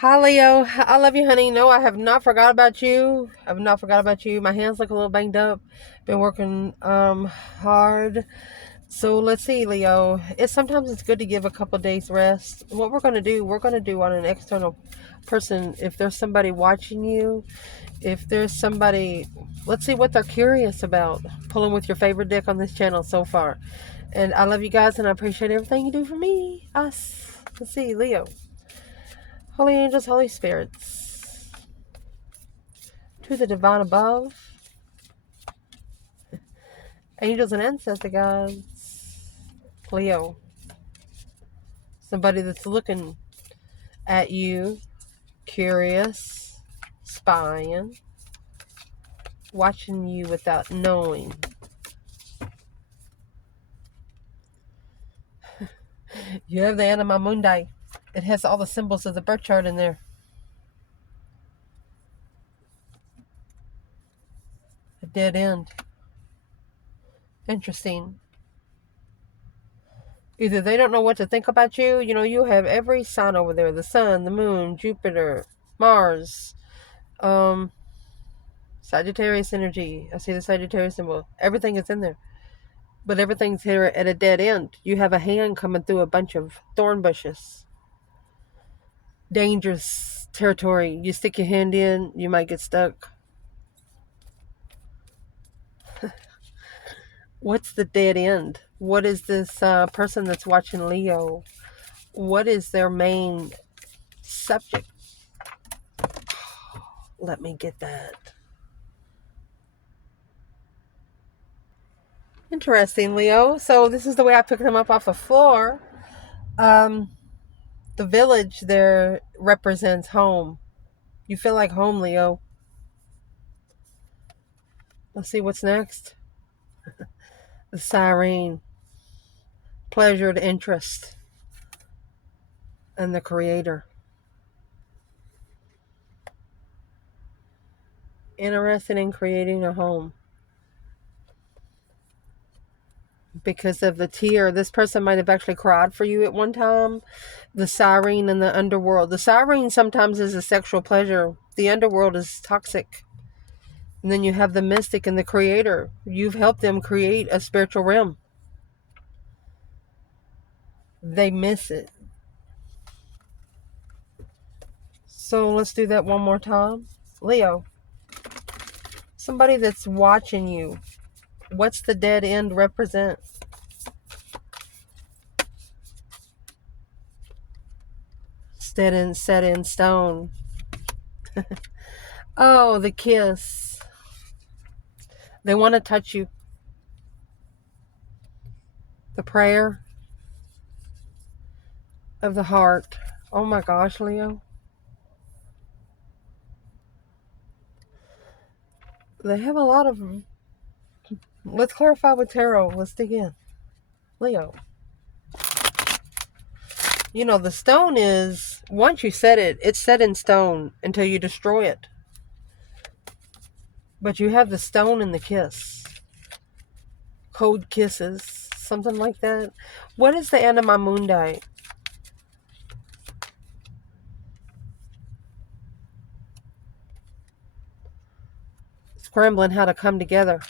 Hi, Leo. I love you, honey. No, I have not forgot about you. I have not forgot about you. My hands look a little banged up. Been working hard. So let's see, Leo. It's good to give a couple days rest. What we're gonna do on an external person. If there's somebody watching you, if there's somebody, let's see what they're curious about. Pulling with your favorite deck on this channel so far. And I love you guys, and I appreciate everything you do for me. Us. Let's see, Leo. Holy angels, holy spirits, to the divine above, angels and ancestor guides, Leo, somebody that's looking at you, curious, spying, watching you without knowing. You have the Anima Mundi. It has all the symbols of the birth chart in there. A dead end. Interesting. Either they don't know what to think about you. You know, you have every sign over there. The sun, the moon, Jupiter, Mars, Sagittarius energy. I see the Sagittarius symbol. Everything is in there. But everything's here at a dead end. You have a hand coming through a bunch of thorn bushes. Dangerous territory. You stick your hand in, you might get stuck. What's the dead end? What is this person that's watching Leo? What is their main subject? Let me get that. Interesting, Leo. So this is the way I picked them up off the floor. The village there represents home. You feel like home, Leo. Let's see what's next. The siren. Pleasured interest in the creator. Interested in creating a home. Because of the tear, this person might have actually cried for you at one time. The siren in the underworld. The siren sometimes is a sexual pleasure. The underworld is toxic. And then you have the mystic and the creator. You've helped them create a spiritual realm. They miss it. So let's do that one more time. Leo, somebody that's watching you. What's the dead end represent? Set in stone. Oh, the kiss. They want to touch you. The prayer of the heart. Oh my gosh, Leo. They have a lot of... Let's clarify with tarot. Let's dig in. Leo. You know, the stone is... Once you set it, it's set in stone until you destroy it. But you have the stone and the kiss. Code kisses. Something like that. What is the Anima Mundi? Scrambling how to come together.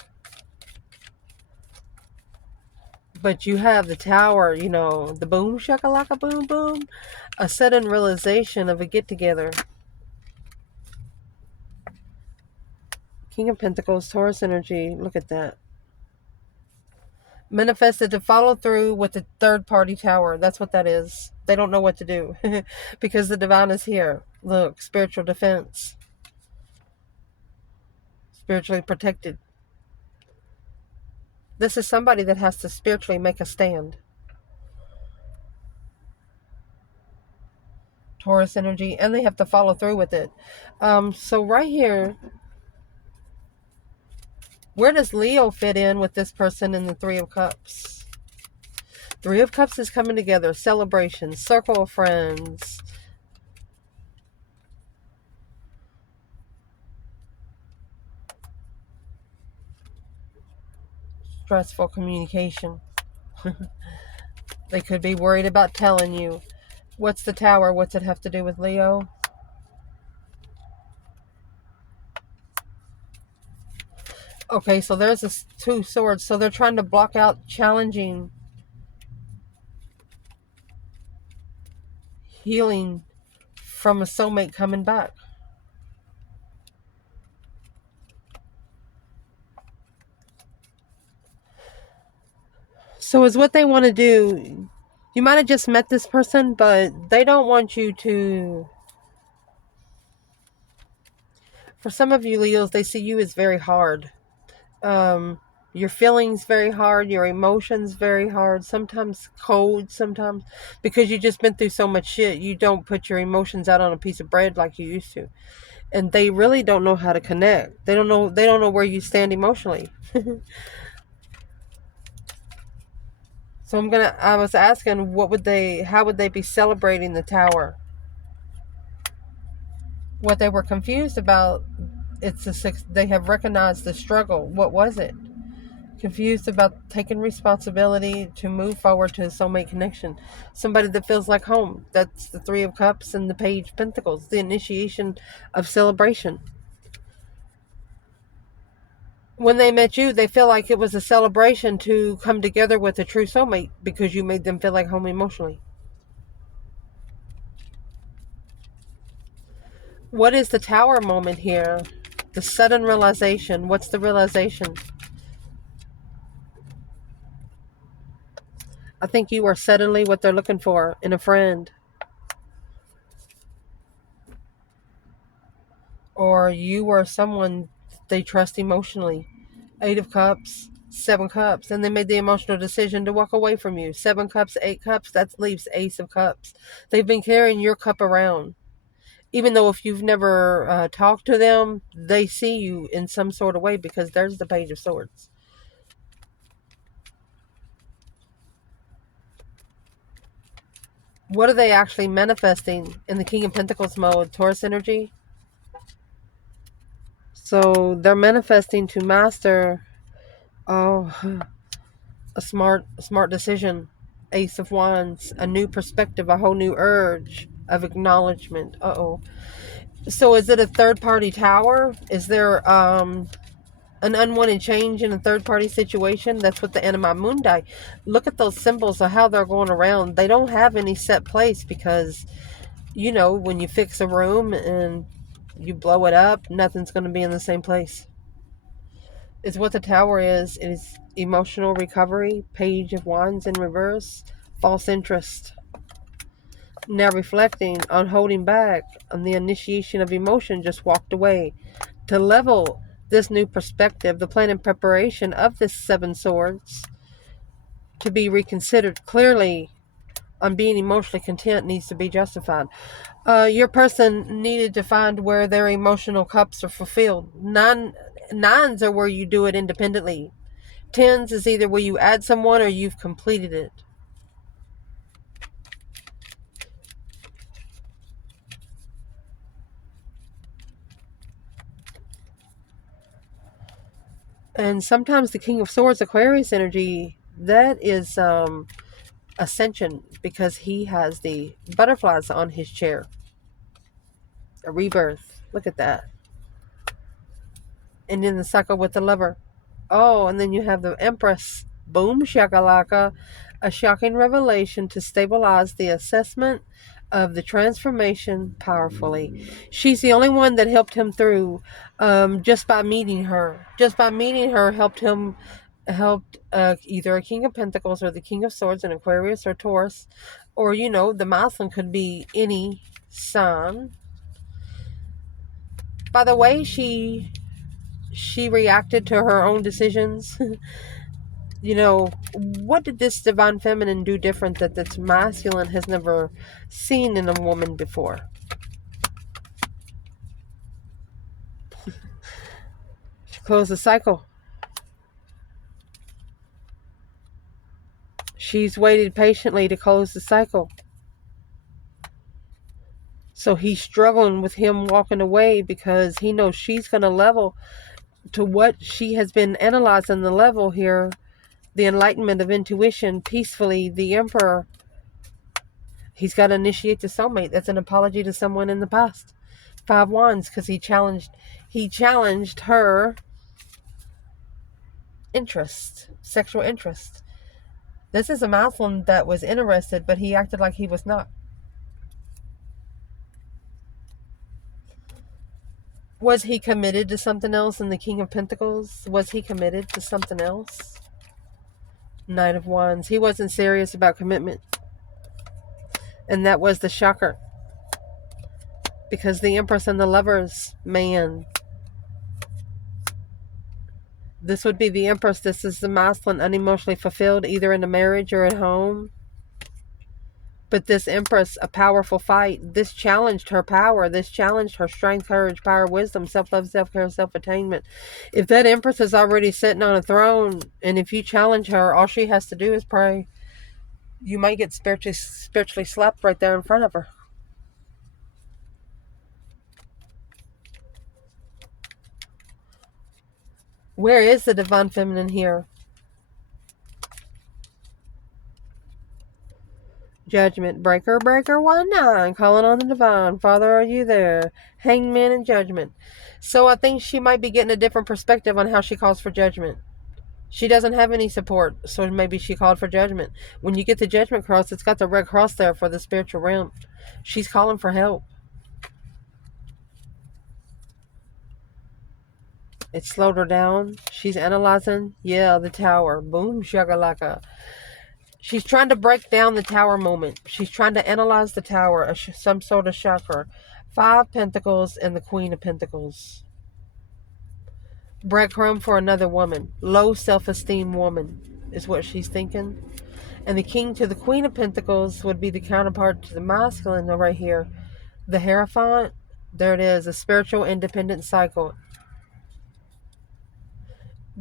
But you have the tower, you know, the boom shakalaka boom boom. A sudden realization of a get together. King of Pentacles, Taurus energy. Look at that. Manifested to follow through with the third party tower. That's what that is. They don't know what to do. Because the divine is here. Look, spiritual defense. Spiritually protected. This is somebody that has to spiritually make a stand. Taurus energy. And they have to follow through with it. So right here... Where does Leo fit in with this person in the Three of Cups? Three of Cups is coming together. Celebration. Circle of friends. Stressful communication. They could be worried about telling you. What's the tower? What's it have to do with Leo? Okay, so there's this two swords. So they're trying to block out challenging healing from a soulmate coming back. So is what they want to do. You might have just met this person, but they don't want you to. For some of you Leos, they see you as very hard. Um, your feelings very hard, your emotions very hard, sometimes cold, sometimes because you just been through so much shit. You don't put your emotions out on a piece of bread like you used to. And they really don't know how to connect. They don't know where you stand emotionally. So I was asking how would they be celebrating the tower? What they were confused about, they have recognized the struggle. What was it? Confused about taking responsibility to move forward to a soulmate connection. Somebody that feels like home. That's the Three of Cups and the Page of Pentacles, the initiation of celebration. When they met you, they feel like it was a celebration to come together with a true soulmate because you made them feel like home emotionally. What is the tower moment here? The sudden realization. What's the realization? I think you are suddenly what they're looking for in a friend. Or you are someone they trust emotionally. Eight of Cups, Seven Cups, and they made the emotional decision to walk away from you. Seven Cups, Eight Cups, that leaves Ace of Cups. They've been carrying your cup around. Even though if you've never talked to them, they see you in some sort of way because there's the Page of Swords. What are they actually manifesting in the King of Pentacles mode? Taurus energy. So they're manifesting to master a smart decision. Ace of Wands, a new perspective, a whole new urge of acknowledgement. So is it a third party tower? Is there an unwanted change in a third party situation? That's what the Anima Mundi. Look at those symbols of how they're going around. They don't have any set place because, when you fix a room and you blow it up, nothing's going to be in the same place. Is what the tower is. It is emotional recovery, Page of Wands in reverse, false interest. Now reflecting on holding back on the initiation of emotion, just walked away. To level this new perspective, the plan and preparation of this Seven Swords to be reconsidered clearly on being emotionally content needs to be justified. Your person needed to find where their emotional cups are fulfilled. Nines are where you do it independently. Tens is either where you add someone or you've completed it. And sometimes the King of Swords, Aquarius energy, that is ascension because he has the butterflies on his chair. A rebirth. Look at that. And then the cycle with the lover. Oh, and then you have the Empress. Boom shakalaka. A shocking revelation to stabilize the assessment of the transformation powerfully. She's the only one that helped him through just by meeting her. Just by meeting her helped either a King of Pentacles or the King of Swords, an Aquarius or Taurus, or the Muslim could be any sign. By the way she reacted to her own decisions. What did this divine feminine do different that this masculine has never seen in a woman before? She closed the cycle. She's waited patiently to close the cycle. So he's struggling with him walking away because he knows she's going to level to what she has been analyzing the level here. The enlightenment of intuition, peacefully, the Emperor. He's got to initiate the soulmate. That's an apology to someone in the past. Five Wands, because he challenged her interest, sexual interest. This is a masculine that was interested, but he acted like he was not. Was he committed to something else in the King of Pentacles? Was he committed to something else? Knight of Wands. He wasn't serious about commitment. And that was the shocker. Because the Empress and the Lovers, man. This would be the Empress. This is the masculine, unemotionally fulfilled, either in a marriage or at home. But this Empress, a powerful fight. This challenged her power. This challenged her strength, courage, power, wisdom, self-love, self-care, self-attainment. If that Empress is already sitting on a throne, and if you challenge her, all she has to do is pray. You might get spiritually slapped right there in front of her. Where is the divine feminine here? Judgment. Breaker, breaker, 1-9. Calling on the divine. Father, are you there? Hangman and judgment. So I think she might be getting a different perspective on how she calls for judgment. She doesn't have any support, so maybe she called for judgment. When you get the judgment cross, it's got the red cross there for the spiritual realm. She's calling for help. It slowed her down. She's analyzing. Yeah, the tower. Boom, shakalaka. She's trying to break down the tower moment. She's trying to analyze the tower, some sort of chakra. 5 Pentacles and the Queen of Pentacles. Breadcrumb for another woman. Low self-esteem woman is what she's thinking. And the King to the Queen of Pentacles would be the counterpart to the masculine right here. The Hierophant. There it is. A spiritual independent cycle.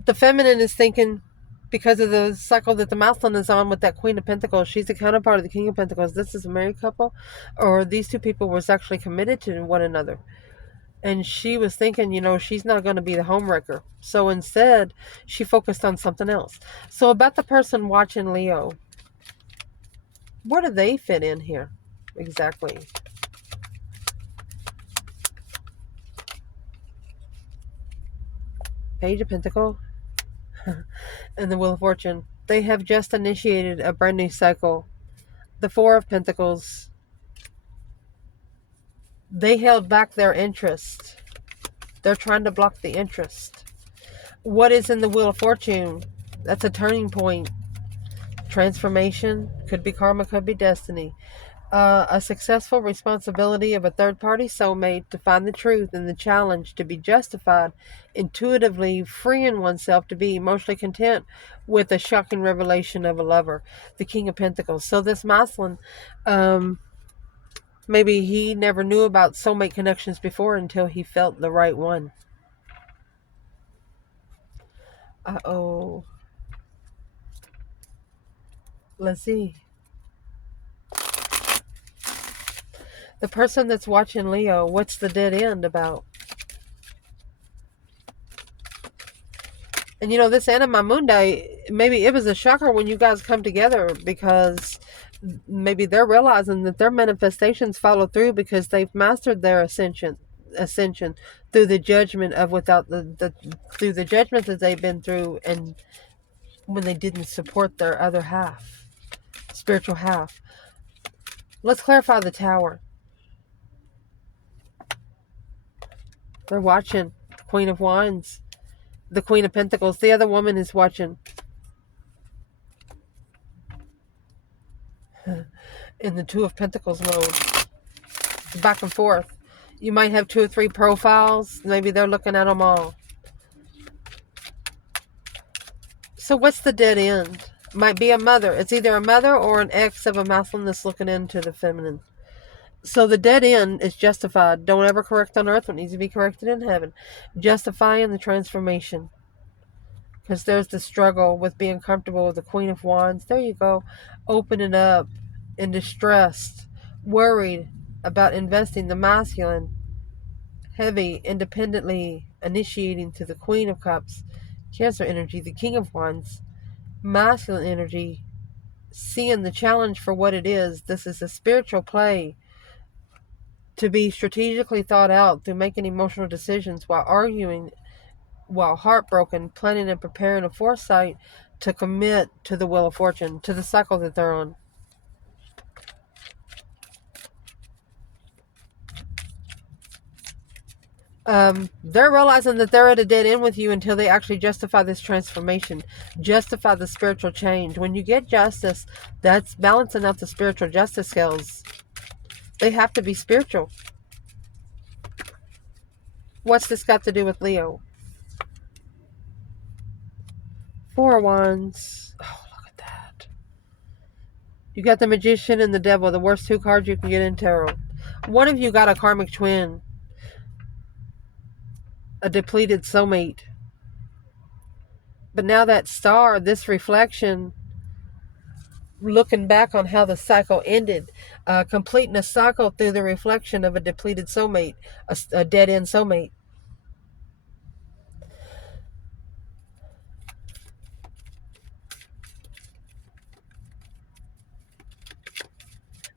The feminine is thinking, because of the cycle that the masculine is on with that Queen of Pentacles, she's the counterpart of the King of Pentacles. This is a married couple, or these two people was actually committed to one another. And she was thinking, you know, she's not going to be the homewrecker. So instead, she focused on something else. So about the person watching Leo, where do they fit in here? Exactly. Page of Pentacles and the Wheel of Fortune. They have just initiated a brand new cycle. The Four of Pentacles. They held back their interest. They're trying to block the interest. What is in the Wheel of Fortune? That's a turning point. Transformation. Could be karma, could be destiny. A successful responsibility of a third-party soulmate to find the truth and the challenge to be justified, intuitively freeing oneself to be emotionally content with a shocking revelation of a lover, the King of Pentacles. So this masculine, maybe he never knew about soulmate connections before until he felt the right one. Uh-oh. Let's see. The person that's watching Leo, what's the dead end about? And you know, this Anima Mundi, maybe it was a shocker when you guys come together, because maybe they're realizing that their manifestations follow through because they've mastered their ascension through the judgment of through the judgment that they've been through, and when they didn't support their other half, spiritual half. Let's clarify the tower. They're watching the Queen of Wands, the Queen of Pentacles. The other woman is watching. In the Two of Pentacles mode. Back and forth. You might have 2 or 3 profiles. Maybe they're looking at them all. So what's the dead end? Might be a mother. It's either a mother or an ex of a masculine that's looking into the feminine. So the dead end is justified. Don't ever correct on earth what needs to be corrected in heaven. Justifying the transformation. Because there's the struggle with being comfortable with the Queen of Wands. There you go. Opening up and distressed. Worried about investing. The masculine. Heavy, independently initiating to the Queen of Cups. Cancer energy. The King of Wands. Masculine energy. Seeing the challenge for what it is. This is a spiritual play to be strategically thought out through making emotional decisions while arguing while heartbroken, planning and preparing a foresight to commit to the wheel of fortune, to the cycle that they're on. They're realizing that they're at a dead end with you until they actually justify this transformation, justify the spiritual change. When you get justice, that's balancing out the spiritual justice scales. They have to be spiritual. What's this got to do with Leo? Four of Wands. Oh, look at that. You got the Magician and the Devil, the worst two cards you can get in tarot. One of you got a karmic twin, a depleted soulmate. But now that star, this reflection, looking back on how the cycle ended, completing a cycle through the reflection of a depleted soulmate, a dead-end soulmate.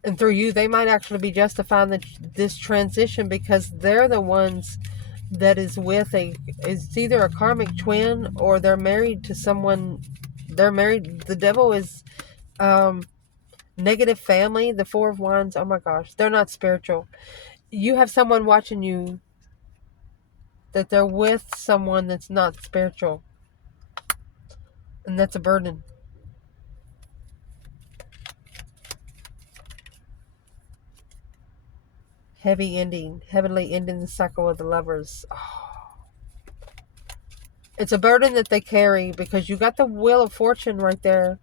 And through you, they might actually be justifying this transition because they're the ones that is with it's either a karmic twin or they're married to someone. They're married. The Devil is negative family. The Four of Wands. Oh my gosh, they're not spiritual. You have someone watching you that they're with someone that's not spiritual, and that's a burden. Heavy ending, heavenly ending the cycle of the lovers. Oh. It's a burden that they carry because you got the Wheel of Fortune right there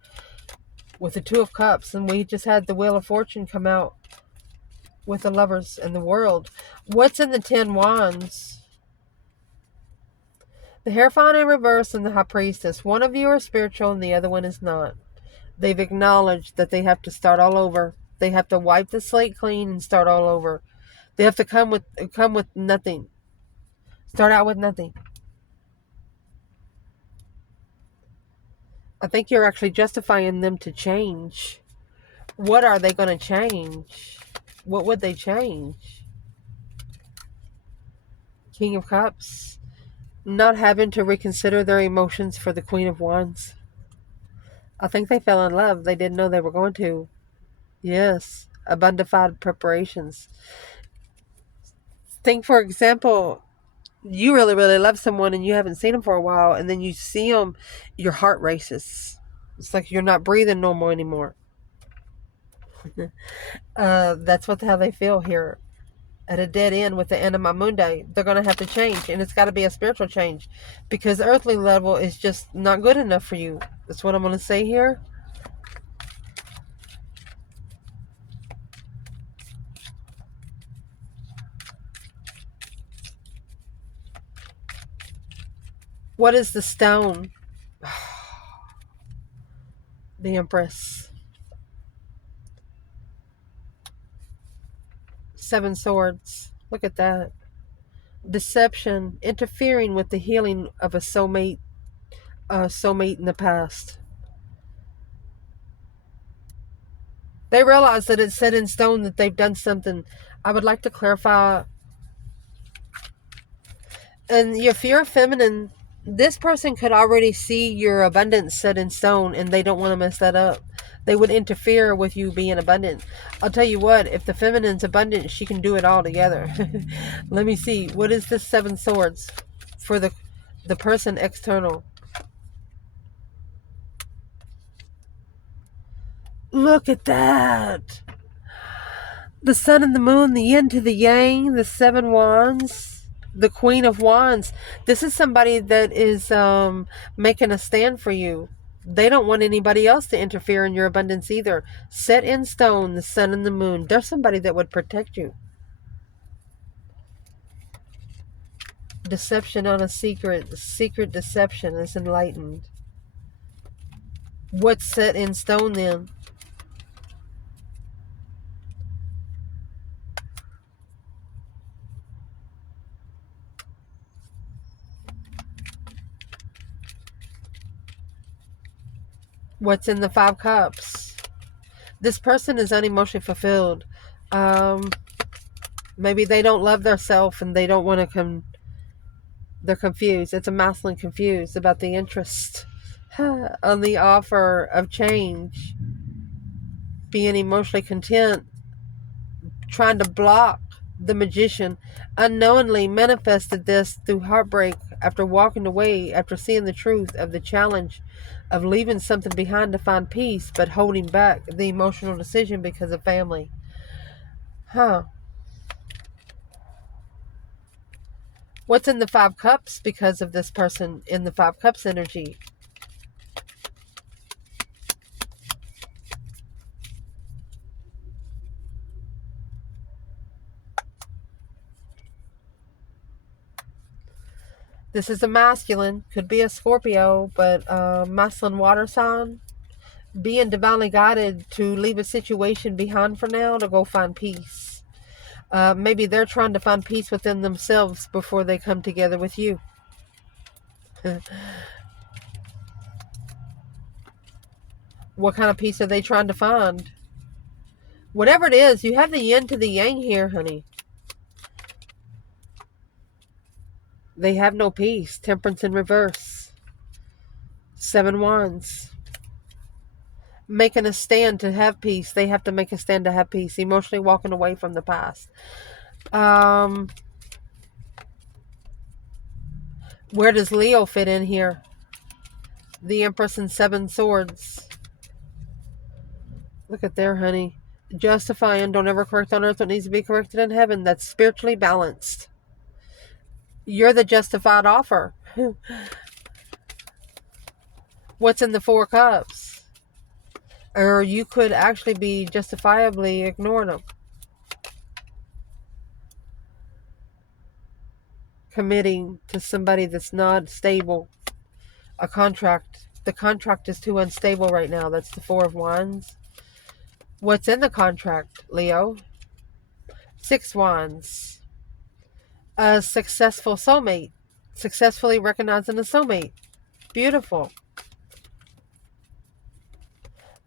with the Two of Cups, and we just had the Wheel of Fortune come out with the lovers and the World. What's in the 10 Wands? The Hierophant in reverse and the High Priestess. One of you are spiritual and the other one is not. They've acknowledged that they have to start all over. They have to wipe the slate clean and start all over. They have to come with nothing. Start out with nothing. I think you're actually justifying them to change. What are they going to change? What would they change? King of Cups. Not having to reconsider their emotions for the Queen of Wands. I think they fell in love. They didn't know they were going to. Yes. Abundified preparations. Think, for example, you really, really love someone and you haven't seen them for a while, and then you see them, your heart races. It's like you're not breathing normal anymore. That's how they feel here. At a dead end with the Anima Mundi, they're going to have to change, and it's got to be a spiritual change because the earthly level is just not good enough for you. That's what I'm going to say here. What is the stone? The Empress. 7 Swords. Look at that. Deception, interfering with the healing of a soulmate in the past. They realize that it's set in stone that they've done something. I would like to clarify. And if you're feminine, this person could already see your abundance set in stone and they don't want to mess that up. They would interfere with you being abundant. I'll tell you what, if the feminine's abundant, she can do it all together. Let me see. What is this 7 Swords for the person external? Look at that. The Sun and the Moon, the Yin to the Yang, the 7 Wands, the Queen of Wands. This is somebody that is making a stand for you. They don't want anybody else to interfere in your abundance either. Set in stone, the Sun and the Moon. There's somebody that would protect you. Deception on a secret. Secret deception is enlightened. What's set in stone then? What's in the 5 Cups? This person is unemotionally fulfilled. Maybe they don't love themselves and they don't want to They're confused. It's a masculine confused about the interest on the offer of change, being emotionally content, trying to block the magician, unknowingly manifested this through heartbreak after walking away, after seeing the truth of the challenge of leaving something behind to find peace, but holding back the emotional decision because of family. What's in the Five Cups because of this person in the Five Cups energy? This is a masculine, could be a Scorpio, but masculine water sign, being divinely guided to leave a situation behind for now to go find peace. Maybe they're trying to find peace within themselves before they come together with you. What kind of peace are they trying to find? Whatever it is, you have the yin to the yang here, honey. They have no peace. Temperance in reverse. 7 wands. Making a stand to have peace. They have to make a stand to have peace. Emotionally walking away from the past. Where does Leo fit in here? The Empress and 7 swords. Look at there, honey. Justifying, don't ever correct on earth what needs to be corrected in heaven. That's spiritually balanced. You're the justified offer. What's in the 4 cups? Or you could actually be justifiably ignoring them. Committing to somebody that's not stable. A contract. The contract is too unstable right now. That's the 4 of wands. What's in the contract, Leo? 6 wands. A successful soulmate. Successfully recognizing a soulmate. Beautiful.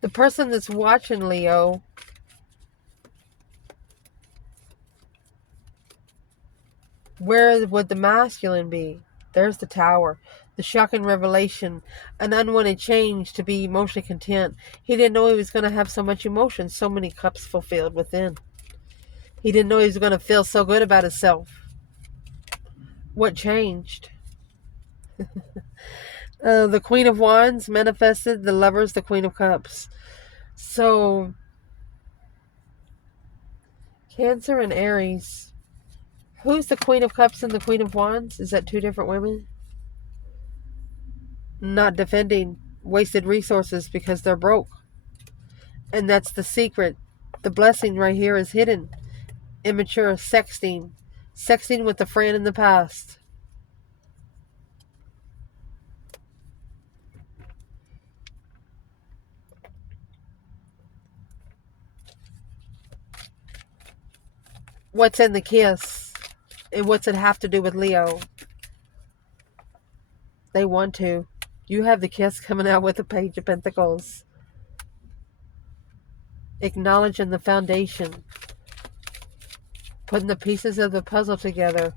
The person that's watching, Leo, where would the masculine be? There's the Tower. The shocking revelation. An unwanted change to be emotionally content. He didn't know he was going to have so much emotion. So many cups fulfilled within. He didn't know he was going to feel so good about himself. What changed? The Queen of Wands manifested. The Lovers, the Queen of Cups. So, Cancer and Aries. Who's the Queen of Cups and the Queen of Wands? Is that 2 different women? Not defending. Wasted resources because they're broke. And that's the secret. The blessing right here is hidden. Immature sexting. Sexting with a friend in the past. What's in the kiss? And what's it have to do with Leo? They want to. You have the kiss coming out with the Page of Pentacles. Acknowledging the foundation. Putting the pieces of the puzzle together.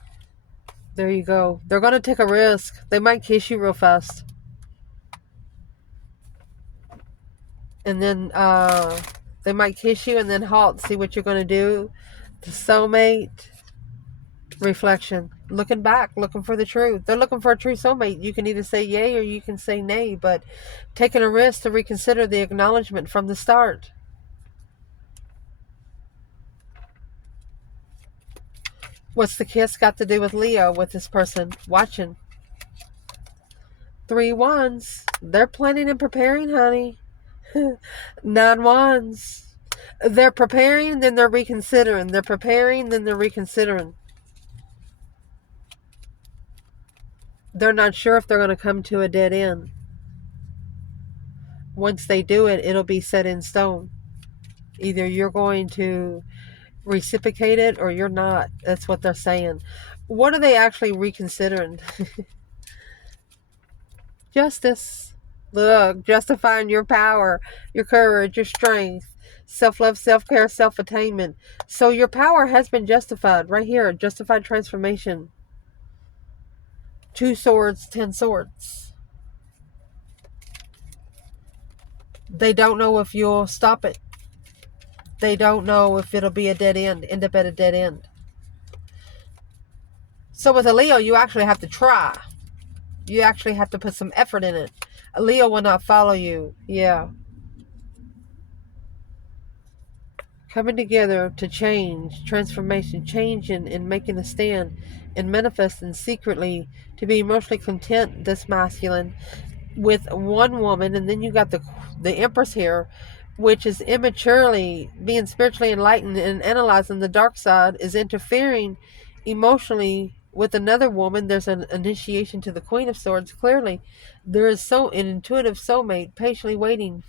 There you go. They're going to take a risk. They might kiss you real fast. And then they might kiss you and then halt. See what you're going to do. The soulmate. Reflection. Looking back. Looking for the truth. They're looking for a true soulmate. You can either say yay or you can say nay. But taking a risk to reconsider the acknowledgement from the start. What's the kiss got to do with Leo, with this person watching? 3 wands. They're planning and preparing, honey. 9 wands. They're preparing, then they're reconsidering. They're preparing, then they're reconsidering. They're not sure if they're going to come to a dead end. Once they do it, it'll be set in stone. Either you're going to reciprocate it or you're not. That's what they're saying. What are they actually reconsidering? Justice. Look, justifying your power, your courage, your strength, self-love, self-care, self-attainment. So your power has been justified right here. Justified transformation. Two swords, 10 swords. They don't know if you'll stop it. They don't know if it'll be a dead end, end up at a dead end. So with a Leo, you actually have to try. You actually have to put some effort in it. A Leo will not follow you. Yeah. Coming together to change, transformation, changing and making a stand and manifesting secretly to be emotionally content, this masculine, with one woman. And then you got the Empress here, which is immaturely being spiritually enlightened and analyzing the dark side, is interfering emotionally with another woman. There's an initiation to the Queen of Swords. Clearly there is an intuitive soulmate patiently waiting,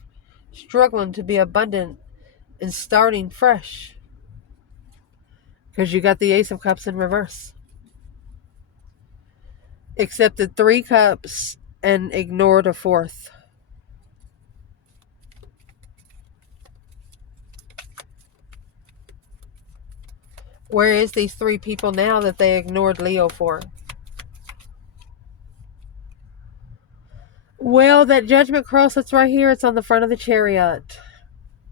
struggling to be abundant and starting fresh, because you got the Ace of Cups in reverse. Accepted 3 cups and ignored a 4th. Where is these 3 people now that they ignored Leo for? Well, that Judgment cross that's right here, it's on the front of the Chariot.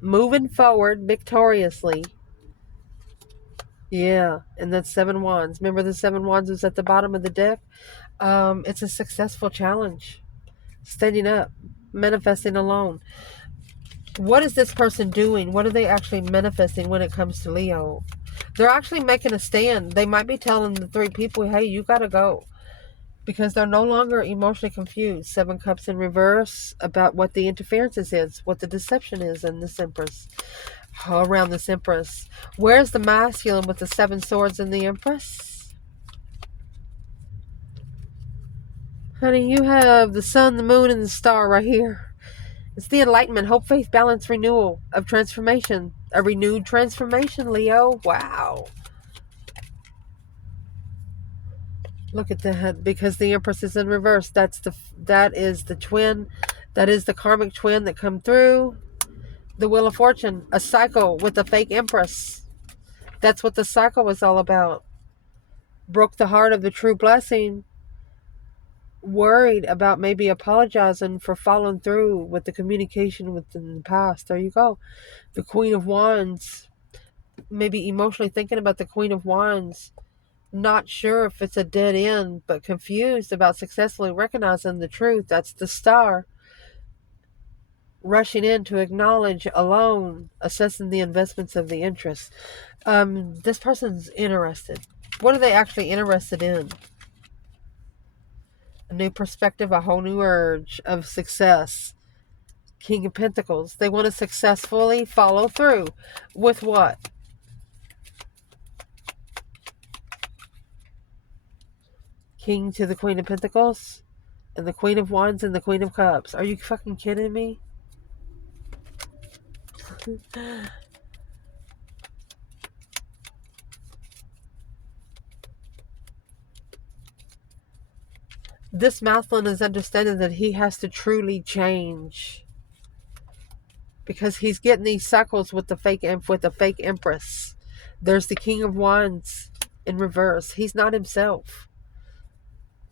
Moving forward victoriously. Yeah, and that's 7 wands. Remember the 7 wands was at the bottom of the deck? It's a successful challenge. Standing up, manifesting alone. What is this person doing? What are they actually manifesting when it comes to Leo? They're actually making a stand. They might be telling the 3 people, hey, you got to go. Because they're no longer emotionally confused. 7 cups in reverse about what the interferences is, what the deception is in this Empress. Around this Empress. Where's the masculine with the 7 swords and the Empress? Honey, you have the sun, the moon, and the star right here. It's the enlightenment, hope, faith, balance, renewal of transformation. A renewed transformation, Leo. Wow. Look at that, because the Empress is in reverse. That is the twin. That is the karmic twin that come through. The Wheel of Fortune, a cycle with a fake Empress. That's what the cycle was all about. Broke the heart of the true blessing. Worried about maybe apologizing for following through with the communication within the past. There you go. The Queen of Wands. Maybe emotionally thinking about the Queen of Wands. Not sure if it's a dead end, but confused about successfully recognizing the truth. That's the Star. Rushing in to acknowledge alone, assessing the investments of the interest. This person's interested. What are they actually interested in? A new perspective, a whole new urge of success. King of Pentacles. They want to successfully follow through with what? King to the Queen of Pentacles and the Queen of Wands and the Queen of Cups. Are you fucking kidding me? This masculine is understanding that he has to truly change, because he's getting these cycles with the fake Empress. There's the King of Wands in reverse. He's not himself.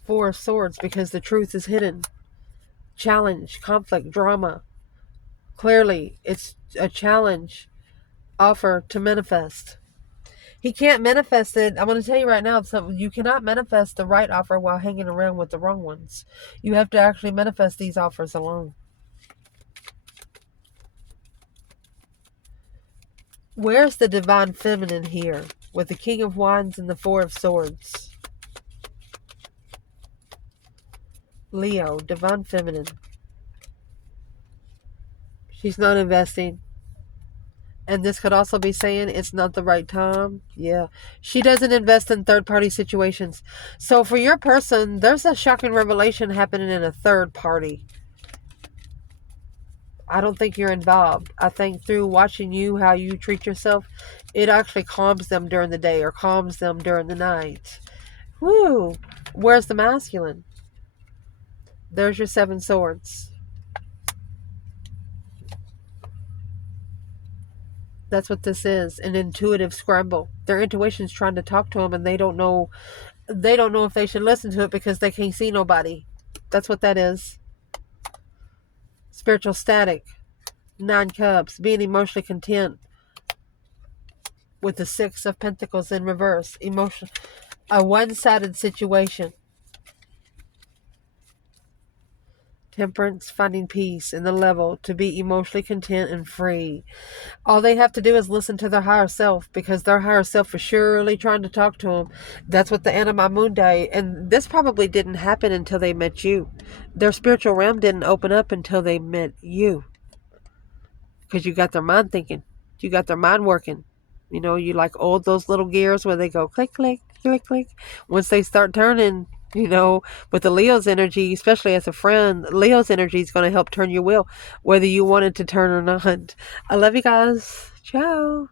4 of Swords, because the truth is hidden. Challenge, conflict, drama. Clearly, it's a challenge offer to manifest. He can't manifest it. I'm going to tell you right now something. You cannot manifest the right offer while hanging around with the wrong ones. You have to actually manifest these offers alone. Where's the divine feminine here with the King of Wands and the 4 of Swords? Leo, divine feminine. She's not investing. And this could also be saying it's not the right time. Yeah. She doesn't invest in third-party situations. So for your person, there's a shocking revelation happening in a third party. I don't think you're involved. I think through watching you, how you treat yourself, it actually calms them during the day or calms them during the night. Woo! Where's the masculine? There's your 7 swords. That's what this is, an intuitive scramble. Their intuition's trying to talk to them and they don't know. they don't know if they should listen to it because they can't see nobody. That's what that is. Spiritual static. 9 cups. Being emotionally content with the 6 of Pentacles in reverse. Emotion. A one-sided situation. Temperance, finding peace in the level to be emotionally content and free. All they have to do is listen to their higher self, because their higher self is surely trying to talk to them. That's what the Anima Mundi, and this probably didn't happen until they met you. Their spiritual realm didn't open up until they met you, because you got their mind thinking. You got their mind working. You know, you like old those little gears where they go click, click, click, click. Once they start turning, you know, with the Leo's energy, especially as a friend, Leo's energy is going to help turn your wheel, whether you want it to turn or not. I love you guys. Ciao.